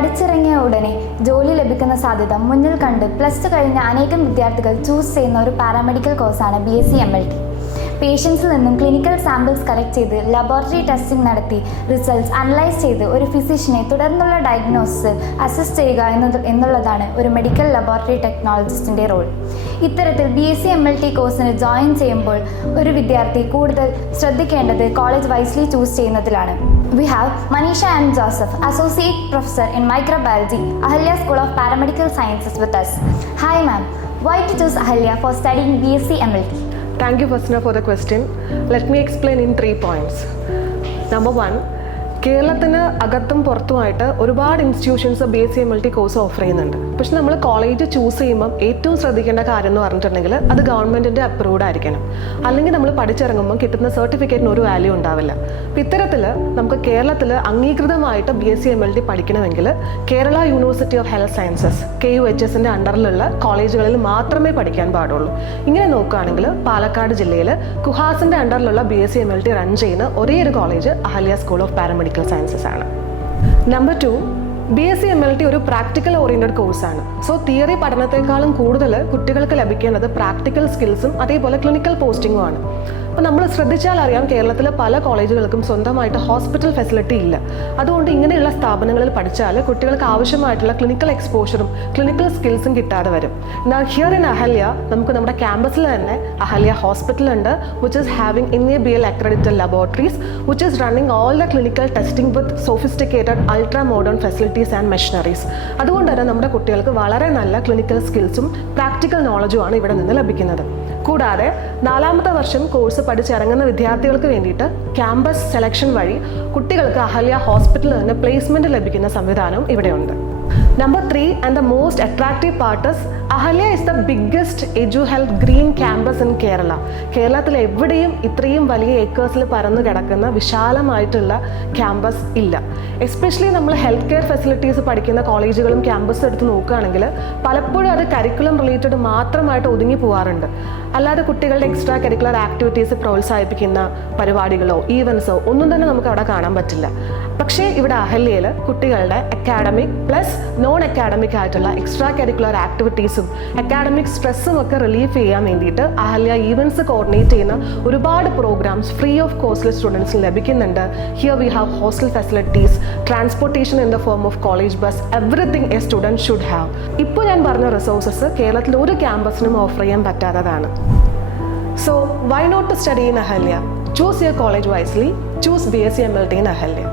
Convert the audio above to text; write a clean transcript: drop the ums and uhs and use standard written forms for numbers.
പഠിച്ചിറങ്ങിയ ഉടനെ ജോലി ലഭിക്കുന്ന സാധ്യത മുന്നിൽ കണ്ട് പ്ലസ് ടു കഴിഞ്ഞ അനേകം വിദ്യാർത്ഥികൾ ചൂസ് ചെയ്യുന്ന ഒരു പാരാമെഡിക്കൽ കോഴ്സാണ് BSc MLT. പേഷ്യൻസിൽ നിന്നും ക്ലിനിക്കൽ സാമ്പിൾസ് കളക്ട് ചെയ്ത് ലബോറട്ടറി ടെസ്റ്റിംഗ് നടത്തി റിസൾട്ട്സ് അനലൈസ് ചെയ്ത് ഒരു ഫിസിഷ്യനെ തുടർന്നുള്ള ഡയഗ്നോസിസ് അസിസ്റ്റ് ചെയ്യുക എന്നുള്ളതാണ് ഒരു മെഡിക്കൽ ലബോറട്ടറി ടെക്നോളജിസ്റ്റിൻ്റെ റോൾ. ഇത്തരത്തിൽ BSc MLT കോഴ്സിന് ജോയിൻ ചെയ്യുമ്പോൾ ഒരു വിദ്യാർത്ഥി കൂടുതൽ ശ്രദ്ധിക്കേണ്ടത് കോളേജ് വൈസ്ലി ചൂസ് ചെയ്യുന്നതിലാണ്. We have Manisha M. Joseph, Associate Professor in Microbiology, Ahalya School of Paramedical Sciences with us. Hi ma'am, why to choose Ahalya for studying BSc MLT? Thank you Fasna for the question. Let me explain in 3 points. Number 1, കേരളത്തിന് അകത്തും പുറത്തുമായിട്ട് ഒരുപാട് institutions BSc MLT course offer ചെയ്യുന്നുണ്ട്. പക്ഷെ നമ്മൾ college choose ചെയ്യുമ്പം ഏറ്റവും ശ്രദ്ധിക്കേണ്ട കാര്യം എന്ന് പറഞ്ഞിട്ടുണ്ടെങ്കിൽ അത് ഗവൺമെൻറ്റിൻ്റെ അപ്രൂവ്ഡ് ആയിരിക്കണം. അല്ലെങ്കിൽ നമ്മൾ പഠിച്ചിറങ്ങുമ്പോൾ കിട്ടുന്ന സർട്ടിഫിക്കറ്റിന് ഒരു വാല്യൂ ഉണ്ടാവില്ല. അപ്പം ഇത്തരത്തിൽ നമുക്ക് കേരളത്തിൽ അംഗീകൃതമായിട്ട് BSc MLT പഠിക്കണമെങ്കിൽ Kerala university of health sciences KUHSൻ്റെ അണ്ടറിലുള്ള കോളേജുകളിൽ മാത്രമേ പഠിക്കാൻ പാടുള്ളൂ. ഇങ്ങനെ നോക്കുകയാണെങ്കിൽ പാലക്കാട് ജില്ലയിൽ കുഹാസിൻ്റെ അണ്ടറിലുള്ള BSc MLT റൺ ചെയ്യുന്ന ഒരേ ഒരു college Ahalia school of paramedical sciences ആണ്. നമ്പർ 2, BSc MLT ഒരു പ്രാക്ടിക്കൽ ഓറിയന്റഡ് കോഴ്സാണ്. സോ തിയറി പഠനത്തെക്കാളും കൂടുതൽ കുട്ടികൾക്ക് ലഭിക്കേണ്ടത് പ്രാക്ടിക്കൽ സ്കിൽസും അതേപോലെ ക്ലിനിക്കൽ പോസ്റ്റിങ്ങും ആണ്. അപ്പോൾ നമ്മൾ ശ്രദ്ധിച്ചാൽ അറിയാം, കേരളത്തിലെ പല കോളേജുകൾക്കും സ്വന്തമായിട്ട് ഹോസ്പിറ്റൽ ഫെസിലിറ്റി ഇല്ല. അതുകൊണ്ട് ഇങ്ങനെയുള്ള സ്ഥാപനങ്ങളിൽ പഠിച്ചാൽ കുട്ടികൾക്ക് ആവശ്യമായിട്ടുള്ള ക്ലിനിക്കൽ എക്സ്പോഷറും ക്ലിനിക്കൽ സ്കിൽസും കിട്ടാതെ വരും. എന്നാൽ ഹിയർ ഇൻ അഹല്യ നമുക്ക് നമ്മുടെ ക്യാമ്പസിൽ തന്നെ അഹല്യ ഹോസ്പിറ്റൽ ഉണ്ട്, which is having NABL accredited laboratories, which is running all the clinical testing with sophisticated ultra modern facilities and machineries. അതുകൊണ്ട് തന്നെ നമ്മുടെ കുട്ടികൾക്ക് വളരെ നല്ല ക്ലിനിക്കൽ സ്കിൽസും പ്രാക്ടിക്കൽ നോളജുമാണ് ഇവിടെ നിന്ന് ലഭിക്കുന്നത്. കൂടാതെ 4ാമത്തെ വർഷം കോഴ്സ് പഠിച്ചിറങ്ങുന്ന വിദ്യാർത്ഥികൾക്ക് വേണ്ടിയിട്ട് ക്യാമ്പസ് സെലക്ഷൻ വഴി കുട്ടികൾക്ക് അഹല്യ ഹോസ്പിറ്റലിൽ നിന്ന് പ്ലേസ്മെന്റ് ലഭിക്കുന്ന സംവിധാനവും ഇവിടെയുണ്ട്. Number 3 and the most attractive part is Ahalya is the biggest EduHealth green campus in Kerala. കേരളത്തിൽ എവിടെയും ഇത്രയും വലിയ ഏക്കേഴ്സിൽ പരന്നു കിടക്കുന്ന വിശാലമായിട്ടുള്ള ക്യാമ്പസ് ഇല്ല. എസ്പെഷ്യലി നമ്മൾ ഹെൽത്ത് കെയർ ഫെസിലിറ്റീസ് പഠിക്കുന്ന കോളേജുകളും ക്യാമ്പസും എടുത്ത് നോക്കുകയാണെങ്കിൽ പലപ്പോഴും അത് കരിക്കുലം റിലേറ്റഡ് മാത്രമായിട്ട് ഒതുങ്ങി പോകാറുണ്ട്. അല്ലാതെ കുട്ടികളുടെ എക്സ്ട്രാ കരിക്കുലർ ആക്ടിവിറ്റീസ് പ്രോത്സാഹിപ്പിക്കുന്ന പരിപാടികളോ ഈവൻസോ ഒന്നും തന്നെ നമുക്ക് അവിടെ കാണാൻ പറ്റില്ല. പക്ഷേ ഇവിടെ അഹല്യയിൽ കുട്ടികളുടെ അക്കാഡമിക് പ്ലസ് നോൺ അക്കാഡമിക് ആയിട്ടുള്ള എക്സ്ട്രാ കരിക്കുലർ ആക്ടിവിറ്റീസും അക്കാഡമിക് സ്ട്രെസ്സും ഒക്കെ റിലീഫ് ചെയ്യാൻ വേണ്ടിയിട്ട് അഹല്യ ഈവൻസ് കോർഡിനേറ്റ് ചെയ്യുന്ന ഒരുപാട് പ്രോഗ്രാംസ് ഫ്രീ ഓഫ് കോസ്റ്റിൽ സ്റ്റുഡൻസിന് ലഭിക്കുന്നുണ്ട്. Here we have hostel facilities, transportation in the form of college bus, everything A student should have. ഇപ്പോൾ ഞാൻ പറഞ്ഞ റിസോഴ്സസ് കേരളത്തിൽ ഒരു ക്യാമ്പസിനും ഓഫർ ചെയ്യാൻ പറ്റാത്തതാണ്. So why not to study in Ahalya? Choose your college wisely. Choose BSc MLT in Ahalya.